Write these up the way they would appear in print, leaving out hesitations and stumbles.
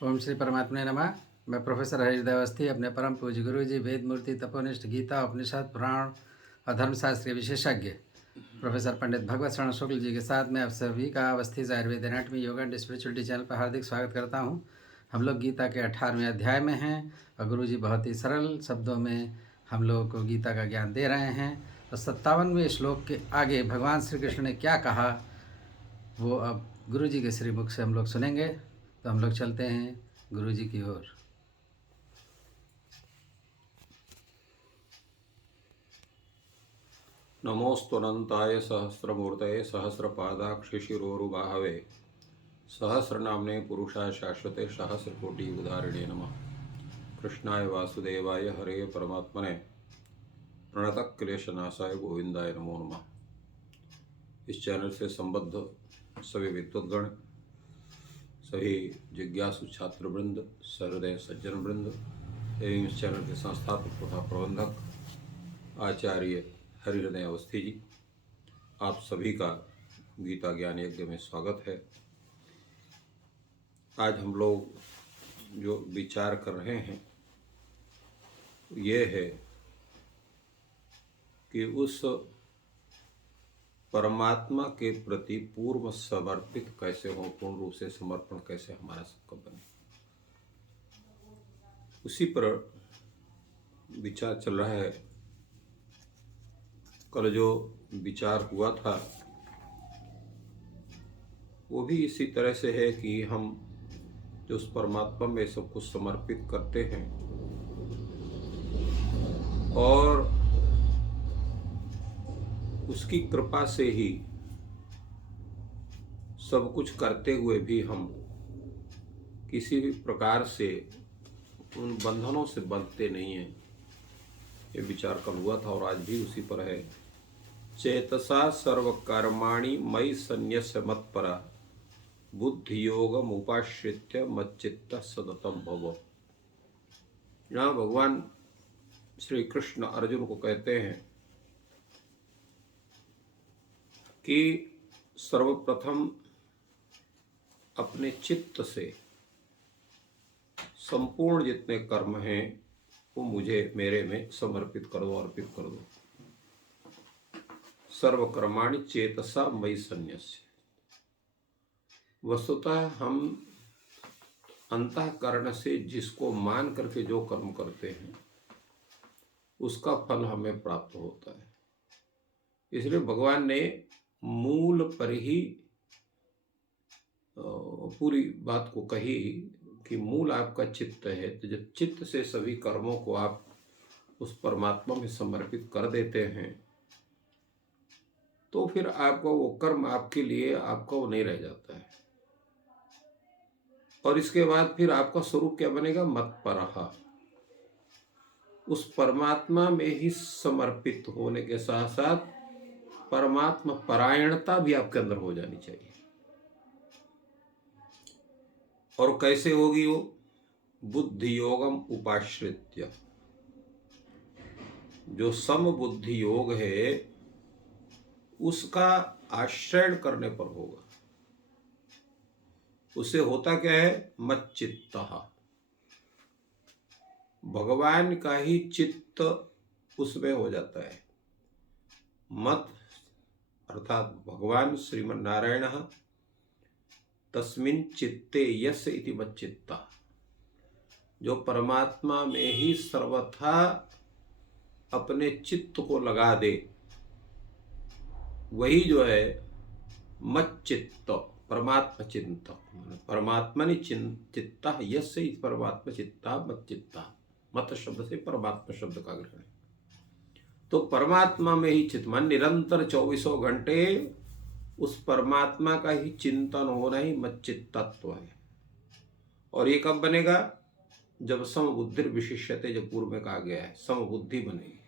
ओम श्री परमात्मा नमः। मैं प्रोफेसर हरीश अवस्थी अपने परम पूज्य गुरु जी वेद मूर्ति तपोनिष्ठ गीता उपनिषद पुराण और धर्मशास्त्रीय विशेषज्ञ प्रोफेसर पंडित भगवत शरण शुक्ल जी के साथ में आप सभी का Awasthi Ayurveda anatomy yoga and spirituality channel पर हार्दिक स्वागत करता हूं। हम लोग गीता के 18वें अध्याय में हैं और गुरु जी बहुत ही सरल शब्दों में हम लोगों को गीता का ज्ञान दे रहे हैं। और 57वें श्लोक के आगे भगवान श्री कृष्ण ने क्या कहा वो अब गुरु जी के श्रीमुख से हम लोग सुनेंगे। तो हम लोग चलते हैं गुरु जी की ओर। नमोस्तुनंताय सहस्रमूर्तये सहस्रपादाक्षिशिरोरुबाहवे सहस्रनाम्ने पुरुषाय शाश्वते सहस्रकोटि उदाहरणे नमः। कृष्णाय वासुदेवाय हरे परमात्मने प्रणतक्लेशनाशाय गोविंदाय नमो नमः। इस चैनल से संबद्ध सभी विद्वद्गण, सभी जिज्ञासु छात्रवृंद, सहृदय सज्जन वृंद एवं इस चैनल के संस्थापक तथा प्रबंधक आचार्य हरिहृदय अवस्थी जी, आप सभी का गीता ज्ञान यज्ञ में स्वागत है। आज हम लोग जो विचार कर रहे हैं ये है कि उस परमात्मा के प्रति पूर्व समर्पित कैसे हो, पूर्ण रूप से समर्पण कैसे हमारा सबका बने, उसी पर विचार चल रहा है। कल जो विचार हुआ था वो भी इसी तरह से है कि हम जो उस परमात्मा में सब कुछ समर्पित करते हैं और उसकी कृपा से ही सब कुछ करते हुए भी हम किसी भी प्रकार से उन बंधनों से बंधते नहीं हैं। ये विचार कल हुआ था और आज भी उसी पर है। चेतसा सर्वकर्माणि मयि संन्यस्य मत्परा बुद्धि योगम उपाश्रित्य मच्चित्त सततम भव। यहाँ भगवान श्री कृष्ण अर्जुन को कहते हैं कि सर्वप्रथम अपने चित्त से संपूर्ण जितने कर्म हैं वो मुझे मेरे में समर्पित कर दो, अर्पित कर दो। सर्वकर्माणि चेतसा मयि संन्यस्य। वस्तुतः हम अंतःकरण से जिसको मान करके जो कर्म करते हैं उसका फल हमें प्राप्त होता है। इसलिए भगवान ने मूल पर ही पूरी बात को कही कि मूल आपका चित्त है, तो जब चित्त से सभी कर्मों को आप उस परमात्मा में समर्पित कर देते हैं तो फिर आपका वो कर्म आपके लिए आपका वो नहीं रह जाता है। और इसके बाद फिर आपका स्वरूप क्या बनेगा? मत्परः। उस परमात्मा में ही समर्पित होने के साथ साथ परमात्मा परायणता भी आपके अंदर हो जानी चाहिए। और कैसे होगी वो? बुद्धि योगम उपाश्रित्य। जो सम बुद्धि योग है उसका आश्रय करने पर होगा। उससे होता क्या है? मच्चित्तः। भगवान का ही चित्त उसमें हो जाता है। मत अर्थात भगवान श्रीमन नारायण तस्मिन् चित्ते यस्य इति मच्चित्तः। जो परमात्मा में ही सर्वथा अपने चित्त को लगा दे वही जो है मच्चित्त, परमात्मा चिंतक। परमात्मा चित्ता यस्य इति परमात्मा चित्ता मच्चित्ता। मत शब्द से परमात्मा शब्द का ग्रहण है। तो परमात्मा में ही चित्त, मन निरंतर 24 घंटे उस परमात्मा का ही चिंतन होना ही मच्चित्तत्व है। और ये कब बनेगा? जब समबुद्धि विशिष्यते, जब पूर्व में कहा गया है समबुद्धि बनेगी।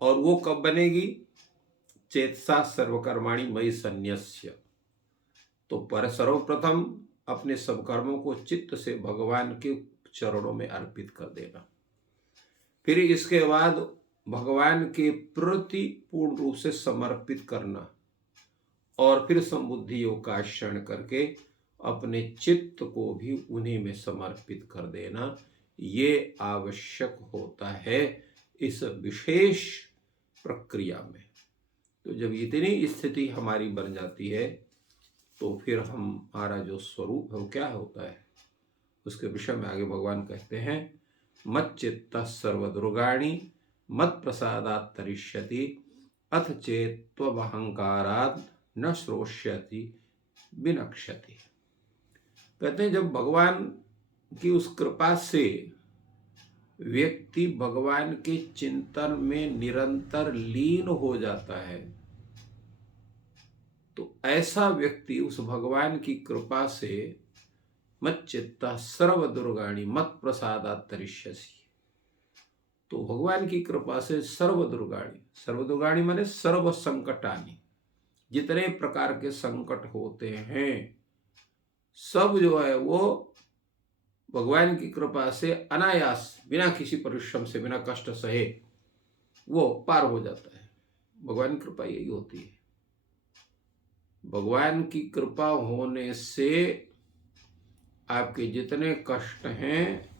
और वो कब बनेगी? चेतसा सर्वकर्माणि मयि संन्यस्य। तो पर सर्वप्रथम अपने सब कर्मों को चित्त से भगवान के चरणों में अर्पित कर देना। फिर इसके बाद भगवान के प्रति पूर्ण रूप से समर्पित करना और फिर संबुद्धि योग का आश्रय करके अपने चित्त को भी उन्हीं में समर्पित कर देना, ये आवश्यक होता है इस विशेष प्रक्रिया में। तो जब इतनी स्थिति हमारी बन जाती है तो फिर हमारा जो स्वरूप है वो क्या होता है, उसके विषय में आगे भगवान कहते हैं, मच्चित्तः सर्वदुर्गाणि मत प्रसादात् तरिष्यति अथ चेत्त्वहंकारात् न श्रोष्यति विनक्ष्यति। कहते हैं जब भगवान की उस कृपा से व्यक्ति भगवान के चिंतन में निरंतर लीन हो जाता है, तो ऐसा व्यक्ति उस भगवान की कृपा से मच्चित्तः सर्वदुर्गाणि मत प्रसादात् तरिष्यसि, तो भगवान की कृपा से सर्वदुर्गाणि माने सर्व संकटानि, जितने प्रकार के संकट होते हैं सब जो है वो भगवान की कृपा से अनायास, बिना किसी परिश्रम से, बिना कष्ट सहे वो पार हो जाता है। भगवान की कृपा यही होती है। भगवान की कृपा होने से आपके जितने कष्ट हैं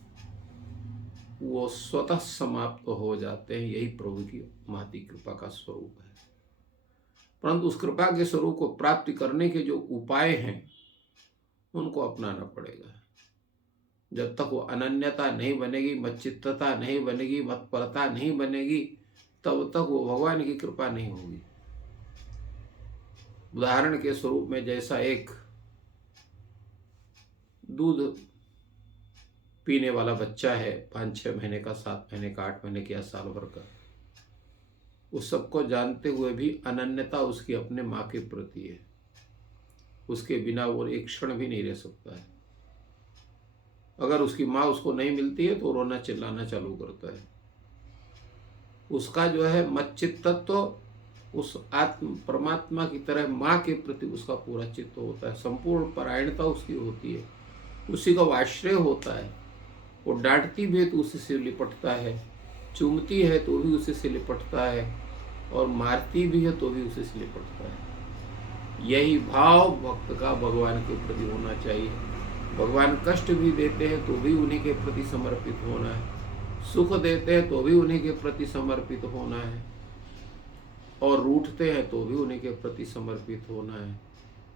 वो स्वतः समाप्त हो जाते हैं। यही प्रभु की महती कृपा का स्वरूप है। परंतु उस कृपा के स्वरूप को प्राप्ति करने के जो उपाय हैं उनको अपनाना पड़ेगा। जब तक वो अनन्यता नहीं बनेगी, मच्चित्तता नहीं बनेगी, मतपरता नहीं बनेगी, तब तक वो भगवान की कृपा नहीं होगी। उदाहरण के स्वरूप में जैसा एक दूध पीने वाला बच्चा है, 5-6 महीने का, 7 महीने का, 8 महीने का या साल भर का, उस सबको जानते हुए भी अनन्यता उसकी अपने माँ के प्रति है। उसके बिना वो एक क्षण भी नहीं रह सकता है। अगर उसकी माँ उसको नहीं मिलती है तो रोना चिल्लाना चालू करता है। उसका जो है मच्चित्तत्व उस आत्म परमात्मा की तरह माँ के प्रति उसका पूरा चित्त होता है। संपूर्ण परायणता उसकी होती है, उसी का आश्रय होता है। वो डांटती भी है तो उसी से लिपटता है, चूमती है तो भी उसी से लिपटता है, और मारती भी है तो भी उसी से लिपटता है। यही भाव भक्त का भगवान के प्रति होना चाहिए। भगवान कष्ट भी देते हैं तो भी उन्हीं के प्रति समर्पित होना है, सुख देते हैं तो भी उन्हीं के प्रति समर्पित होना है, और रूठते हैं तो भी उन्हीं के प्रति समर्पित होना है।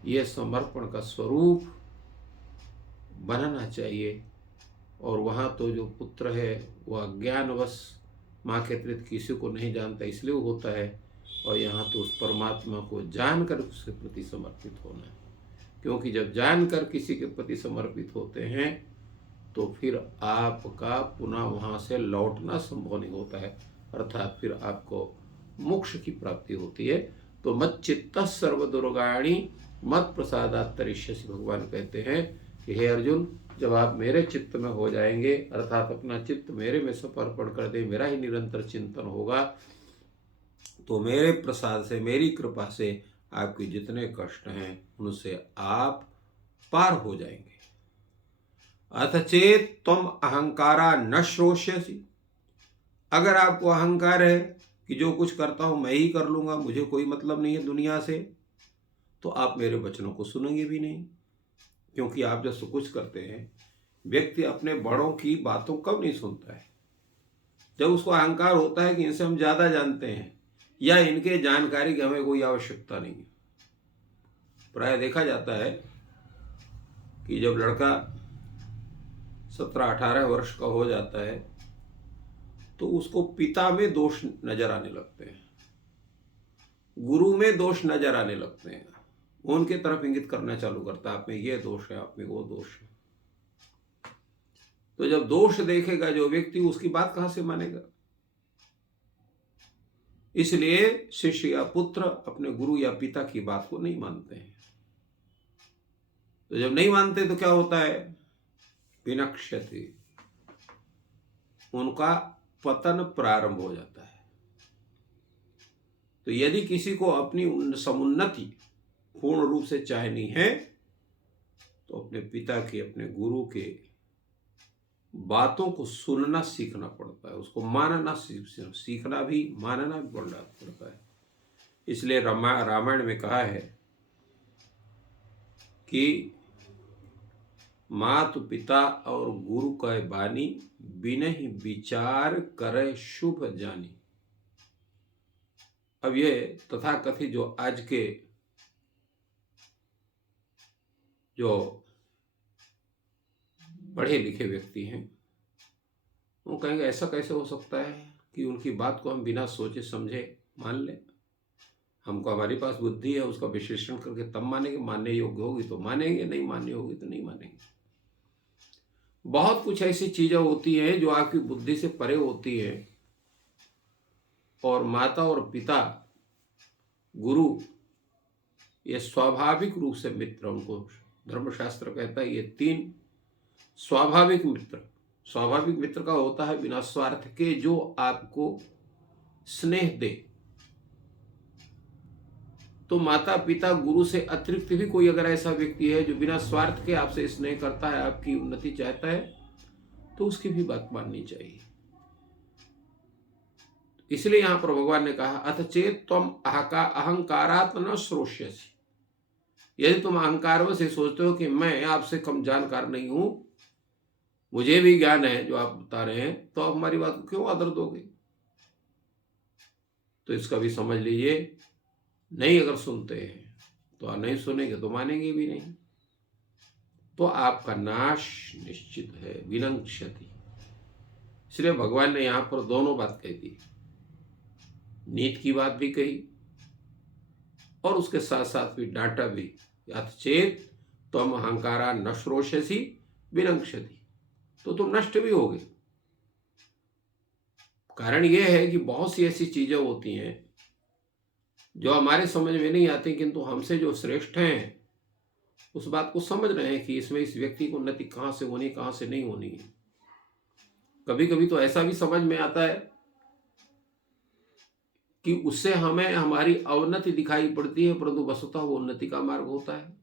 यह समर्पण का स्वरूप बनना चाहिए। और वहाँ तो जो पुत्र है वह अज्ञानवश माँ के अतिरिक्त किसी को नहीं जानता, इसलिए वो होता है, और यहाँ तो उस परमात्मा को जानकर उसके प्रति समर्पित होना है। क्योंकि जब जानकर किसी के प्रति समर्पित होते हैं तो फिर आपका पुनः वहाँ से लौटना संभव नहीं होता है, अर्थात फिर आपको मोक्ष की प्राप्ति होती है। तो मच्चित्तः सर्वदुर्गाणि मत प्रसादात् तरिष्यसि, भगवान कहते हैं कि हे अर्जुन, जब आप मेरे चित्त में हो जाएंगे, अर्थात अपना चित्त मेरे में समर्पण कर दे, मेरा ही निरंतर चिंतन होगा, तो मेरे प्रसाद से, मेरी कृपा से आपके जितने कष्ट हैं उनसे आप पार हो जाएंगे। अथ चेत तुम अहंकारा न श्रोष्यसि, अगर आपको अहंकार है कि जो कुछ करता हूं मैं ही कर लूंगा, मुझे कोई मतलब नहीं है दुनिया से, तो आप मेरे वचनों को सुनेंगे भी नहीं। क्योंकि आप जब सब कुछ करते हैं, व्यक्ति अपने बड़ों की बातों कब नहीं सुनता है? जब उसको अहंकार होता है कि इनसे हम ज्यादा जानते हैं या इनके जानकारी की हमें कोई आवश्यकता नहीं है। प्राय देखा जाता है कि जब लड़का 17-18 वर्ष का हो जाता है तो उसको पिता में दोष नजर आने लगते हैं, गुरु में दोष नजर आने लगते हैं। वो उनके तरफ इंगित करना चालू करता है, आप में ये दोष है, आप में वो दोष है। तो जब दोष देखेगा जो व्यक्ति, उसकी बात कहां से मानेगा? इसलिए शिष्य या पुत्र अपने गुरु या पिता की बात को नहीं मानते हैं। तो जब नहीं मानते तो क्या होता है? विनक्ष्यति, उनका पतन प्रारंभ हो जाता है। तो यदि किसी को अपनी समुन्नति पूर्ण रूप से चाहनी है तो अपने पिता के, अपने गुरु के बातों को सुनना सीखना पड़ता है, उसको मानना सीखना भी, मानना भी पड़ता है। इसलिए रामायण में कहा है कि मातु पिता और गुरु कह बानी, बिनहि विचार करे शुभ जानी। अब ये तथाकथित जो आज के जो पढ़े लिखे व्यक्ति हैं, वो कहेंगे ऐसा कैसे हो सकता है कि उनकी बात को हम बिना सोचे समझे मान लें। हमको हमारे पास बुद्धि है, उसका विश्लेषण करके तब मानेंगे, मानने योग्य होगी तो मानेंगे, नहीं मानने होगी तो नहीं मानेंगे। बहुत कुछ ऐसी चीजें होती हैं जो आपकी बुद्धि से परे होती हैं, और माता और पिता गुरु ये स्वाभाविक रूप से मित्र, उनको धर्मशास्त्र कहता है ये 3 स्वाभाविक मित्र। स्वाभाविक मित्र का होता है बिना स्वार्थ के जो आपको स्नेह दे। तो माता पिता गुरु से अतिरिक्त भी कोई अगर ऐसा व्यक्ति है जो बिना स्वार्थ के आपसे स्नेह करता है, आपकी उन्नति चाहता है, तो उसकी भी बात माननी चाहिए। इसलिए यहां पर भगवान ने कहा अथ चेत त्वम अहंकारात् न श्रोष्यसि। यदि तुम अहंकार से सोचते हो कि मैं आपसे कम जानकार नहीं हूं, मुझे भी ज्ञान है जो आप बता रहे हैं, तो आप हमारी बात को क्यों आदर दोगे? तो इसका भी समझ लीजिए, नहीं अगर सुनते हैं तो नहीं सुनेंगे तो मानेंगे भी नहीं, तो आपका नाश निश्चित है, विनंक्षति। इसलिए भगवान ने यहां पर दोनों बात कह दी, नीत की बात भी कही और उसके साथ साथ भी डांटा भी। यत् चेत त्वम अहंकारा न श्रोष्यसि विनंक्षति, तो तुम नष्ट भी होगे। कारण यह है कि बहुत सी ऐसी चीजें होती हैं जो हमारे समझ में नहीं आती, किंतु हमसे जो श्रेष्ठ हैं उस बात को समझ रहे हैं कि इसमें इस व्यक्ति को उन्नति कहां से होनी, कहां से नहीं होनी है। कभी कभी तो ऐसा भी समझ में आता है कि उससे हमें हमारी अवनति दिखाई पड़ती है, परंतु वस्तुतः वो उन्नति का मार्ग होता है,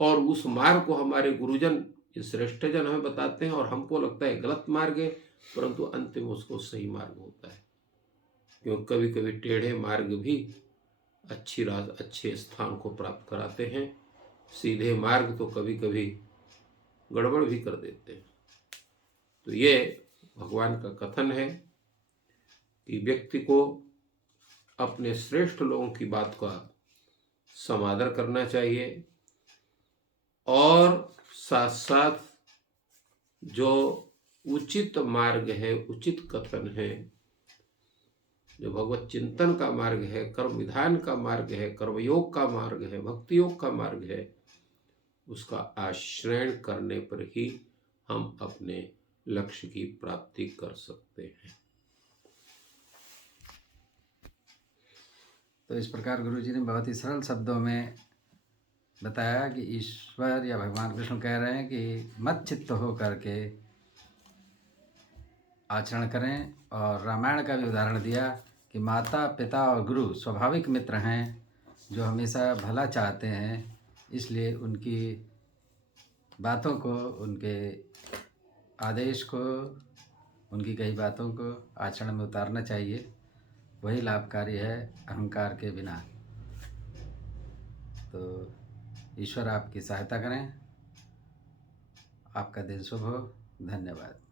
और उस मार्ग को हमारे गुरुजन, श्रेष्ठ जन हमें बताते हैं, और हमको लगता है गलत मार्ग है, परंतु अंतिम उसको सही मार्ग होता है। क्योंकि कभी कभी टेढ़े मार्ग भी अच्छी राह, अच्छे स्थान को प्राप्त कराते हैं, सीधे मार्ग तो कभी कभी गड़बड़ भी कर देते हैं। तो ये भगवान का कथन है कि व्यक्ति को अपने श्रेष्ठ लोगों की बात का समादर करना चाहिए, और साथ साथ जो उचित मार्ग है, उचित कथन है, जो भगवत चिंतन का मार्ग है, कर्म विधान का मार्ग है, कर्मयोग का मार्ग है, भक्ति योग का मार्ग है, उसका आश्रय करने पर ही हम अपने लक्ष्य की प्राप्ति कर सकते हैं। तो इस प्रकार गुरु जी ने बहुत ही सरल शब्दों में बताया कि ईश्वर या भगवान कृष्ण कह रहे हैं कि मत चित्त हो करके आचरण करें, और रामायण का भी उदाहरण दिया कि माता पिता और गुरु स्वाभाविक मित्र हैं जो हमेशा भला चाहते हैं, इसलिए उनकी बातों को, उनके आदेश को, उनकी कई बातों को आचरण में उतारना चाहिए। वही लाभकारी है अहंकार के बिना। तो ईश्वर आपकी सहायता करें। आपका दिन शुभ हो। धन्यवाद।